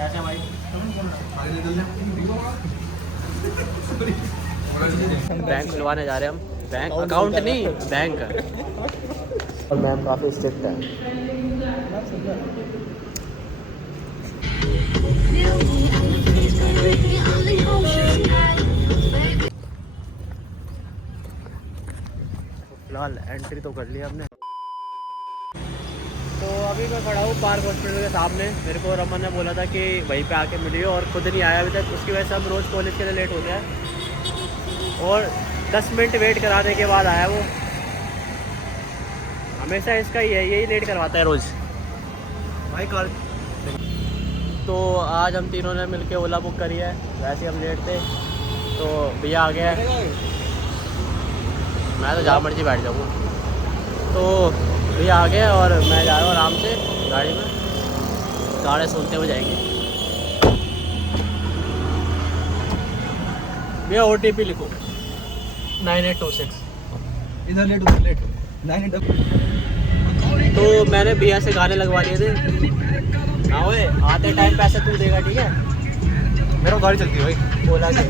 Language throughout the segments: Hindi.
कैसे भाई? बैंक खुलवाने जा रहे हैं हम। बैंक अकाउंट नहीं, बैंक। और मैम काफ़ी स्ट्रिक्ट है। फिलहाल एंट्री तो कर लिया हमने। तो अभी मैं खड़ा हूँ पार्क हॉस्पिटल के सामने। मेरे को रमन ने बोला था कि वहीं पे आके मिलियो, और खुद नहीं आया अभी तक। उसकी वजह से हम रोज़ कॉलेज के लिए लेट होते हैं, और 10 मिनट वेट कराने के बाद आया वो। हमेशा इसका ही है, यही लेट करवाता है रोज़ भाई कार। तो आज हम तीनों ने मिलके ओला बुक करी है। वैसे हम लेट थे तो भैया आ गया है। मैं तो जहाँ मर्जी बैठ जाऊँगा। तो भैया आ गया और मैं जा रहा हूँ आराम से गाड़ी में, गाने सुनते हुए जाएंगे। भैया OTP लिखो 9826। इधर लेट 98। तो मैंने भैया से गाने लगवा लिए थे। हाँ ओए, आते टाइम पैसे तू देगा, ठीक है? मेरा गाड़ी चलती है भाई ओला से।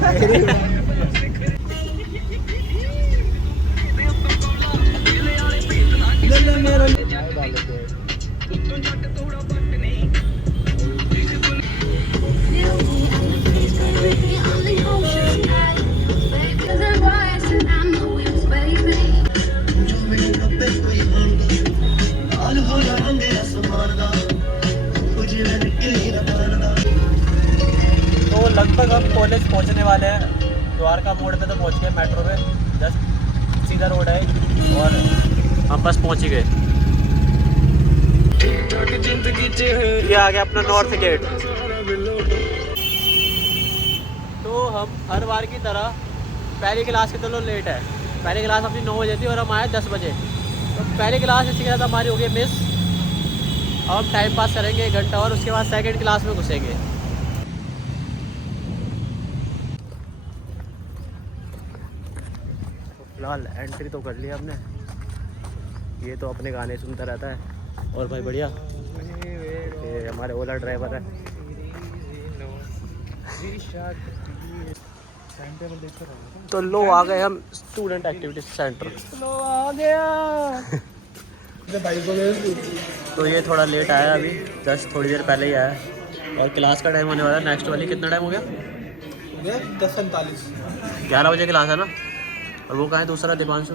तो लगभग हम कॉलेज पहुंचने वाले हैं। द्वारका मोड़ पे तो पहुंच गए, मेट्रो पे जस्ट सीधा रोड है और हम बस पहुंच ही गए। ये आ गया अपना नॉर्थ गेट। तो हम हर बार की तरह पहली क्लास की तरह लेट है। पहली क्लास अपनी 9 बजे थी और हम आए 10 बजे। तो पहली क्लास इसी के साथ हमारी हो गई मिस। अब हम टाइम पास करेंगे 1 घंटा और उसके बाद सेकंड क्लास में घुसेंगे। फिलहाल एंट्री तो कर लिया हमने। ये तो अपने गाने सुनता रहता है। और भाई बढ़िया, ये हमारे ओला ड्राइवर है। तो लो आ गए हम स्टूडेंट एक्टिविटी सेंटर। लो आ गया। तो ये थोड़ा लेट आया अभी, जस्ट थोड़ी देर पहले ही आया। और क्लास का टाइम होने वाला है नेक्स्ट वाली। कितना टाइम हो गया? 10:45। 11 बजे क्लास है ना। और वो कहाँ है दूसरा, दिपांशु?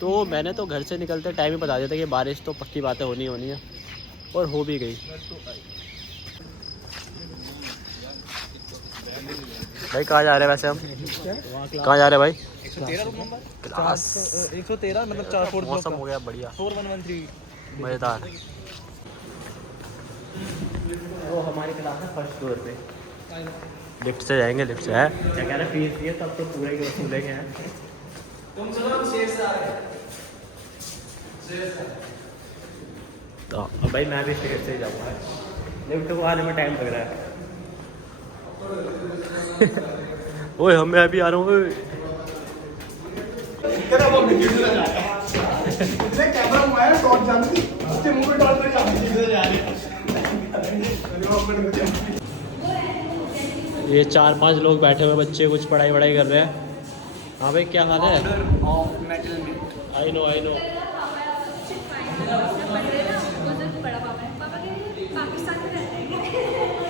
तो मैंने तो घर से निकलते टाइम ही बता दिया था कि बारिश तो पक्की बातें होनी है, और हो भी गई। भाई कहाँ जा रहे हैं वैसे हम? कहाँ जा रहे हैं भाई? 113 रूम नंबर क्लास 113 मतलब 4 मौसम हो गया बढ़िया, 4113 मज़ेदार। वो हमारी क्लास है फर्स्ट फ्लोर पे। लिफ्ट से जाएंगे, लिफ्ट से है क्या कह रहे हैं, फीस दिए तब तो पूरे के वसूलेंगे हैं। तुम चलो शेर से आ रहे तो अब भाई मैं भी स्टेट से ही जाऊँगा। लिफ्ट को आने में टाइम लग रहा है। ओए हम मैं भी आ रहा हूँ। कैमरा घुमाया टॉर्च जानती उसके मुंह पे टॉर्च लगा जा रही है। ये 4-5 लोग बैठे हुए बच्चे कुछ पढ़ाई वढ़ाई कर रहे हैं। हाँ भाई क्या हाल है? आई नो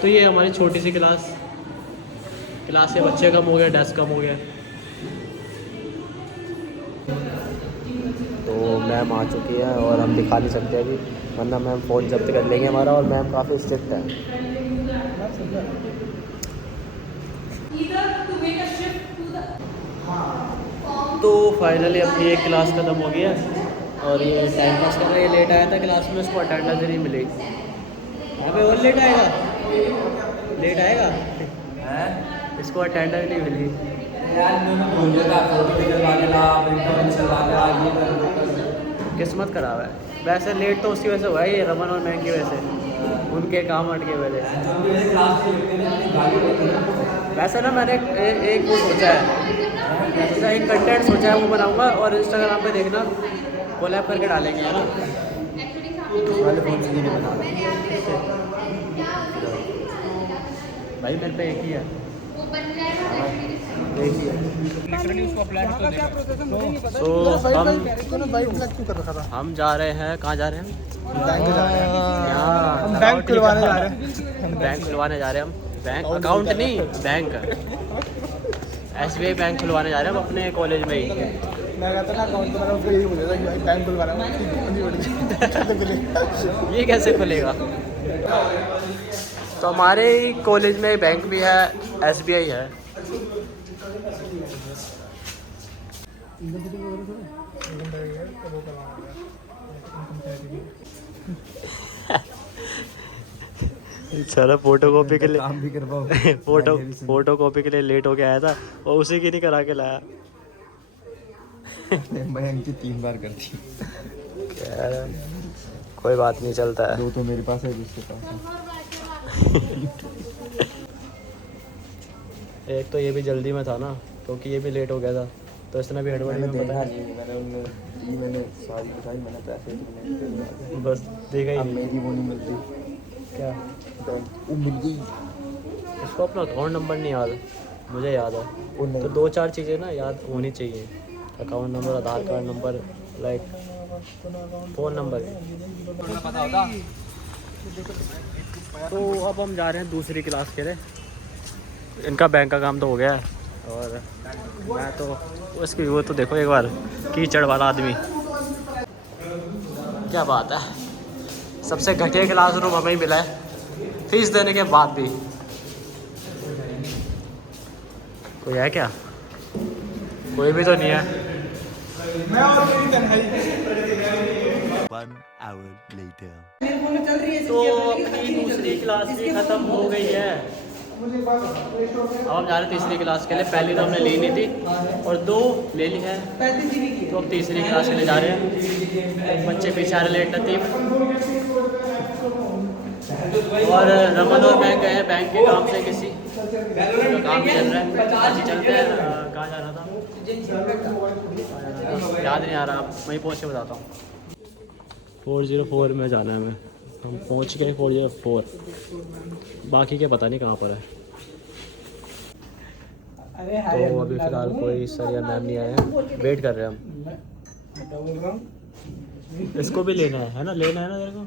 तो ये हमारी छोटी सी क्लास के बच्चे कम हो गए, डेस्क कम हो गया। तो मैम आ चुकी है और हम दिखा नहीं सकते अभी, वरना मैम फ़ोन जब्त कर लेंगे हमारा। और मैम काफ़ी स्ट्रिक्ट है। तो फाइनली अपनी एक क्लास ख़त्म हो गई है और ये टाइम पास कर रहा है। ये लेट आया था क्लास में, उसको अटेंडेंस नहीं मिली। यहाँ पे और लेट आएगा इसको अटेंडेंस नहीं मिली। किस्मत खराब है। वैसे लेट तो उसकी वजह से हुआ है, ये रमन और मैम की वजह से, उनके काम अटके हुए थे। वैसे ना मैंने एक वो सोचा है, एक कंटेंट सोचा है, वो बनाऊंगा और इंस्टाग्राम पे देखना कोलैब करके डालेंगे, है ना? वाले फोन से नहीं बता भाई, मेरे पे एक ही है, एक ही है। तो हम जा रहे हैं, कहाँ जा रहे हैं? बैंक जा रहे हैं, यहाँ बैंक खुलवाने जा रहे हैं। बैंक खुलवाने जा रहे हैं हम। बैंक अकाउंट नहीं, बैंक SBI बैंक खुलवाने जा रहे हैं हम अपने कॉलेज में ही। मैं कहता ना अकाउंट तो मैंने उसको यही बोला था कि भाई बैंक खुलवाना है। ये कैसे खुलेगा? तो हमारे कॉलेज में बैंक भी है, SBI है। सारा फोटो कॉपी के लिए काम भी करवाओ। फोटो कॉपी के लिए लेट हो के आया था और उसी की नहीं करा के लाया। बैंक की 3 बार कर दी। यार कोई बात नहीं, चलता है। 2 तो मेरे पास है, दूसरे पास है। एक तो ये भी जल्दी में था ना, क्योंकि ये भी लेट हो गया था, तो इसने भी हड़बड़ी में बताया नहीं, मैंने सारी बताई, मैंने पैसे तो बस देखा ही अब नहीं। मेरी वो नहीं मिलती। क्या? वो मिल गई। इसको अपना अकाउंट नंबर नहीं याद, मुझे याद है। वो नहीं। तो 2-4 चीज़ें ना याद होनी चाहिए, account number, Aadhaar card number, like phone number. पता होता। तो अब हम जा रहे हैं दूसरी क्लास के लिए। इनका बैंक का काम तो हो गया है, और मैं तो उसकी वो तो देखो एक बार, कीचड़ वाला आदमी। क्या बात है, सबसे घटिया क्लासरूम हमें ही मिला है फीस देने के बाद भी। कोई है क्या? कोई भी तो नहीं है। मैं और मेरी तन्हाई। 1 hour later. तो अपनी दूसरी क्लास भी ख़त्म हो गई है। अब हम जा रहे हैं तीसरी क्लास के लिए। पहली तो हमने ली नहीं थी और 2 ले ली है, तो अब तीसरी क्लास के लिए जा रहे हैं। बच्चे पीछे आ रहे लेट लतीफ़ और रमन और मैं गए हैं बैंक के काम से, किसी का काम चल रहा है। आज चलते हैं। कहाँ जाना था याद नहीं आ रहा, वहीं पहुँच के बताता हूँ। 404 में जाना है हमें। हम पहुँच गए 404, बाकी के पता नहीं कहाँ पर है। तो अभी फ़िलहाल कोई सर या मैम नहीं आए हैं, वेट कर रहे हैं हम। इसको भी लेना है ना, लेना है ना तेरे को?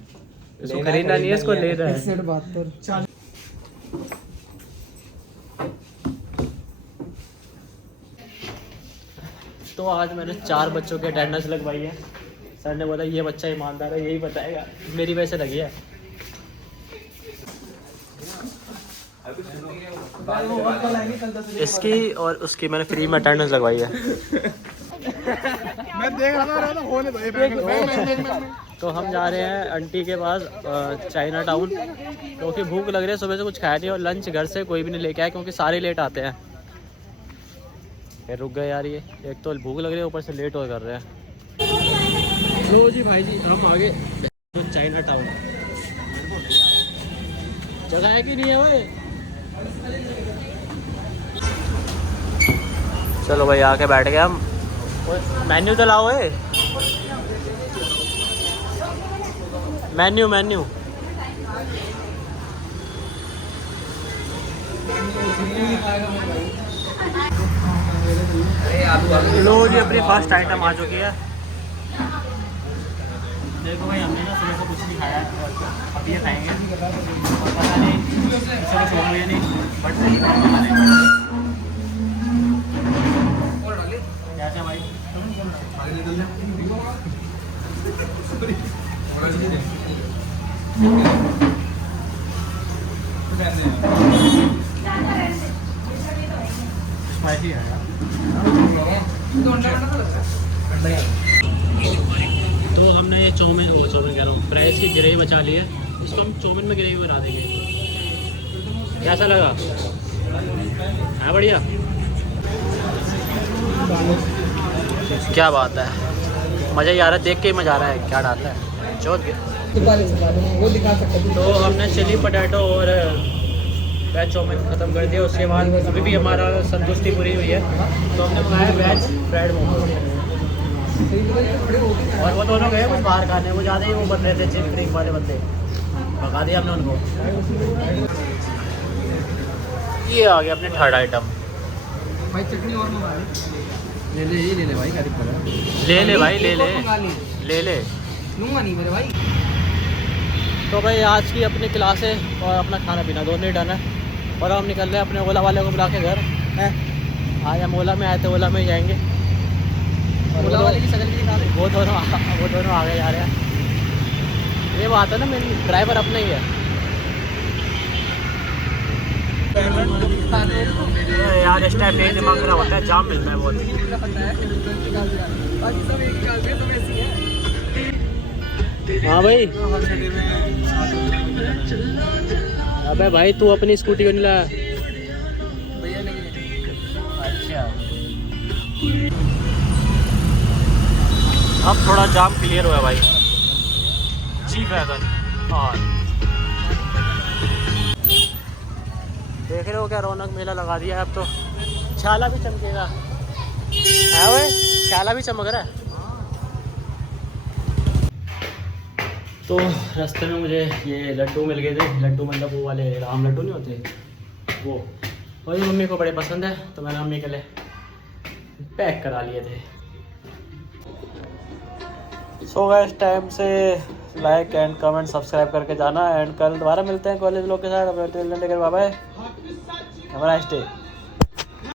इसको खरीदना नहीं है, इसको लेना है। 72। तो आज मैंने 4 बच्चों की अटेंडेंस लगवाई है। सर ने बोला ये बच्चा ईमानदार है, यही बताएगा, मेरी वजह से लगी है। इसकी और उसकी मैंने फ्री में अटेंडेंस लगवाई है। मैं देख रहा था होने दो। तो हम जा रहे हैं आंटी के पास चाइना टाउन, क्योंकि भूख लग रही है, सुबह से कुछ खाया नहीं और लंच घर से कोई भी नहीं लेके आया, क्योंकि सारे लेट आते हैं। फिर रुक गए यार, ये एक तो भूख लग रही है, ऊपर से लेट और कर रहे हैं। लो जी भाई जी, हम आगे चाइना टाउन। जगह है कि नहीं है भाई? चलो भाई, आके बैठ गए हम। मेन्यू तो लाओ है, मेन्यू मेन्यू। लो जी, अपनी फर्स्ट आइटम आ चुकी है। देखो भाई, हमने ना सुबह से कुछ नहीं खाया है, अब ये खाएंगे। और पता नहीं इससे कुछ होगा या नहीं, बट कैसे भाई? स्पाइसी है यार। तो हमने ये चौमिन कह रहा हूँ, फ्राइज की ग्रेवी बचा ली है, इसको हम चौमिन में ग्रेवी बना देंगे। कैसा लगा? है बढ़िया? क्या बात है, मज़ा ही आ रहा है, देख के ही मज़ा आ रहा है। क्या डाल रहा है जो तो हमने चिली पटेटो और वेज चौमिन ख़त्म कर दिया। उसके बाद अभी भी हमारा संतुष्टि पूरी हुई है, तो हमने मंगाया वेज फ्राइड मोमोज। और वो दोनों गए कुछ बाहर खाने, वो ज़्यादा ही वो बन रहे थे चिप ड्रिंक वाले बंदे, भगा दिया हमने उनको। ये आ गया अपने थर्ड आइटम। भाई चटनी और मंगा ले ले भाई, क्या दिक्कत है? ले भाई ले लूंगा नहीं मेरे भाई। तो भाई आज की अपनी क्लास है और अपना खाना पीना दोनों ही डन है, और हम निकल रहे हैं अपने ओला वाले को बुला के घर है। आज हम ओला में आए थे, ओला में ही जाएंगे। ओला वाले की शक्ल भी दिखा दे। वो दोनों आगे जा रहे हैं। ये बात है ना, मेरी ड्राइवर अपना ही है यार। इस टाइम मेरे दिमाग खराब होता है, जाम मिलता है बहुत। हाँ भाई। अबे भाई तू अपनी स्कूटी क्यों नहीं लाया? अच्छा, अब थोड़ा जाम क्लियर हुआ भाई। जी फैदर। और देख रहे हो क्या रौनक मेला लगा दिया है अब तो। छाला भी चमकेगा है भाई, छाला भी चमक रहा है। तो रास्ते में मुझे ये लड्डू मिल गए थे। लड्डू मतलब वो वाले राम लड्डू नहीं होते वो, और ये मम्मी को बड़े पसंद है तो मैंने मम्मी के लिए पैक करा लिए थे। सो गाइस, टाइम से लाइक एंड कमेंट सब्सक्राइब करके जाना। एंड कल दोबारा मिलते हैं कॉलेज लोग के साथ। Bye bye, have a nice day.